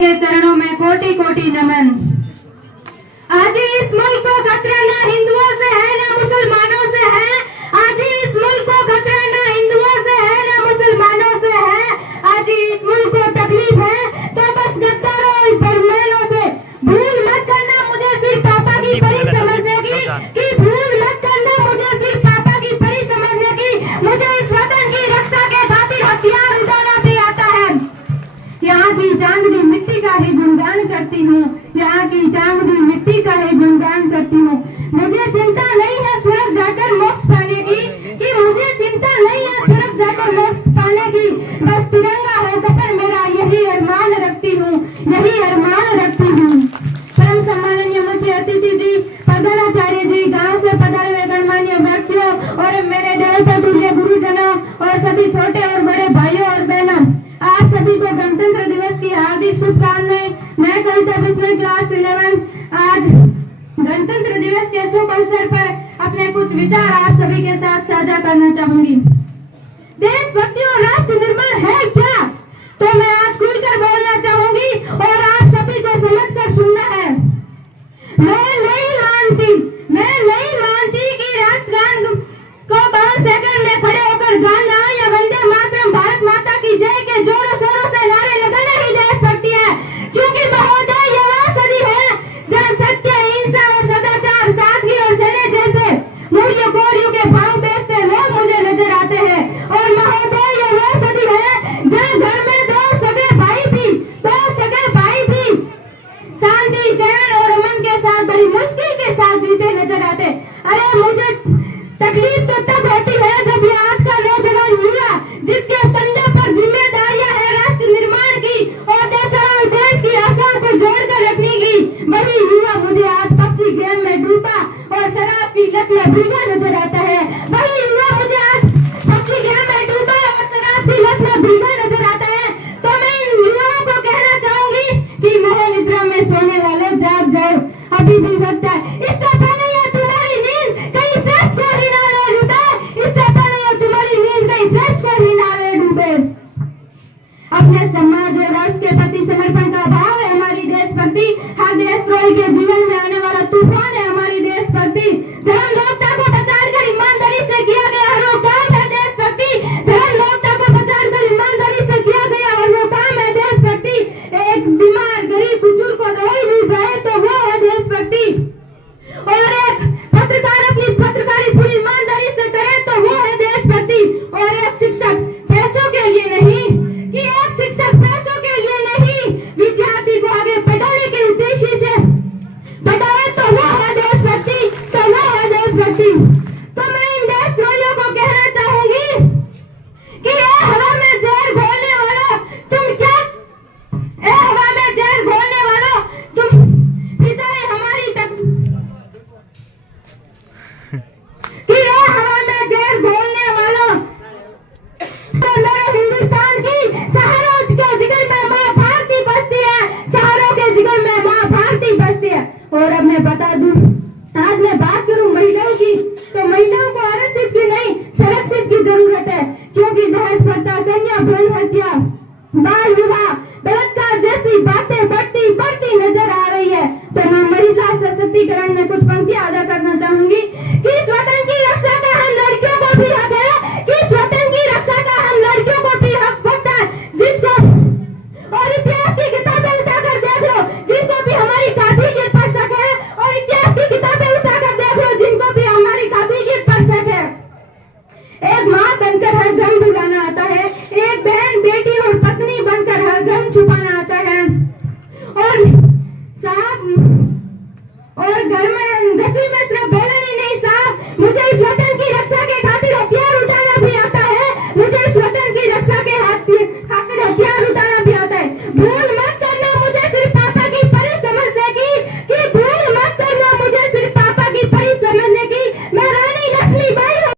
के चरणों में कोटि कोटि नमन। आज इस मुल्क को खतरा ना हिंदुओं से है ना मुसलमानों से है। आज इस मुल्क को खतरा ना हिंदुओं से है ना मुसलमानों से है। आज इस मुल्क को तकलीफ है तो बस गद्दारों और बरमैनों से। भूल मत करना मुझे सिर्फ पापा की परी समझने की, कि भूल मत करना मुझे सिर्फ पापा की परी समझने की। मुझे इस वतन की रक्षा के खातिर हथियार उठाना भी आता है। यहाँ की चांदनी मिट्टी का ही गुणगान करती हूँ, यहाँ की चांदनी मिट्टी का ही गुणगान करती हूँ। मुझे चिंता नहीं है स्वर्ग जाकर मोक्ष पाने की, कि मुझे चिंता नहीं है स्वर्ग जाकर मोक्ष पाने की। बस तिरंगा हो कपर मेरा यही अरमान रखती हूँ, यही अरमान रखती हूँ। परम सम्माननीय मुख्य अतिथि जी, प्रधानाचार्य जी, गांव से पधारे हुए गणमान्य व्यक्तियों और मेरे देवता तुल्य गुरुजनों और सभी छोटे और बड़े भाइयों और बहनों, आप सभी को गणतंत्र दिवस की हार्दिक शुभकामनाएं। मैं कविता बिश्नोई क्लास 11 आज गणतंत्र दिवस के शुभ अवसर पर अपने कुछ विचार आप सभी के साथ साझा करना चाहूंगी। देशभक्ति और राष्ट्र निर्माण है क्या, तो मैं आज खुलकर बोलना चाहूंगी और आप सभी को समझकर सुनना है। मैं नहीं मानती कि राष्ट्रगान को 5 सेकंड में खड़े होकर गाना या वंदे मातरम भारत माता की जय के जोरों शोरों से नारे लगाना ही देशभक्ति है। क्योंकि महोदय ये वह सदी है जहाँ सत्य, हिंसा और सदाचार, सादगी और सेने जैसे मूल्य कोरियों के भाव बेचते लोग मुझे नजर आते हैं। और महोदय ये वह सदी है जहाँ घर में दो सगे भाई भी शांति, चैन और अमन के साथ बड़ी मुश्किल के साथ जीते नजर आते। अरे मुझे तकलीफ तो तब होती है जब ये आज का नौजवान युवा, जिसके कंधे पर जिम्मेदारियां है राष्ट्र निर्माण की और देश की आशाओं को जोड़कर रखने की, वही युवा मुझे आज पबजी गेम में डूबा और शराब की लत में भीगा नजर आता है। वही युवा मुझे आज पबजी गेम में डूबा और शराब की लत में भीगा नजर आता है। तो मैं इन युवाओं को कहना चाहूंगी कि मोह निद्रा में सोने वाले जाग जाओ, अभी भी वक्त है। इससे पहले ये तुम्हारी नींद कहीं श्रेष्ठ को ही ना ले डूबे, इससे पहले ये तुम्हारी नींद कहीं श्रेष्ठ को ही ना ले डूबे। अपने समाज और राष्ट्र के प्रति समर्पण का भाव है हमारी देशभक्ति। हर देशद्रोही के जीवन में आने वाला तूफान है हमारी देशभक्ति। धर्म लोकता को बचाकर ईमानदारी से किया गया हर वो काम है देशभक्ति। धर्म लोकता को बचाकर ईमानदारी से किया गया हर वो काम है देशभक्ति। एक बीमार गरीब बुजुर्ग को दवाई दी जाए तो वो है देशभक्ति। और एक पत्रकार अपनी पत्रकारी पूरी ईमानदारी से करे तो वो है देशभक्ति। और एक शिक्षक पैसों के लिए नहीं, कि एक शिक्षक पैसों के लिए नहीं, विद्यार्थी को आगे बढ़ाने के उद्देश्य से बढ़ाए तो वो है देशभक्ति, तो वो है देशभक्ति। तो मैं इन देशद्रोहियों को कहना चाहूंगी कि ए हवा में जहर घोलने वालों तुम क्या, ए हवा में जहर घोलने वालों तुम बिजाए हमारी तक, कि ए हवा में जहर घोलने वालों तो मेरे हिंदुस्तान की शहरों के जिगर में माँ भारती बसती है, शहरों के जिगर में माँ भारती बसती है। और अब मैं बता दूं, आज मैं बात करूं महिलाओं की, तो महिलाओं को आरक्षित की नहीं संरक्षित की जरूरत है। क्योंकि दहेज प्रथा, कन्या भ्रूण हत्या, बाल विवाह, बलात्कार जैसी बातें बढ़ती नजर आ रही है। तो मैं महिला सशक्तिकरण में कुछ पंक्तियां अदा करना चाहूंगी कि स्वतंत्र की रक्षा का हम लड़कियों को भी हक है, कि स्वतंत्र की रक्षा का हम लड़कियों को भी हक होता है। जिसको और इतिहास की किताबें उठाकर देख लो जिनको भी हमारी काबिलियत पर शक है, और इतिहास की किताबें उठाकर देख लो जिनको भी हमारी काबिलियत पर शक है। एक माँ बनकर हर घर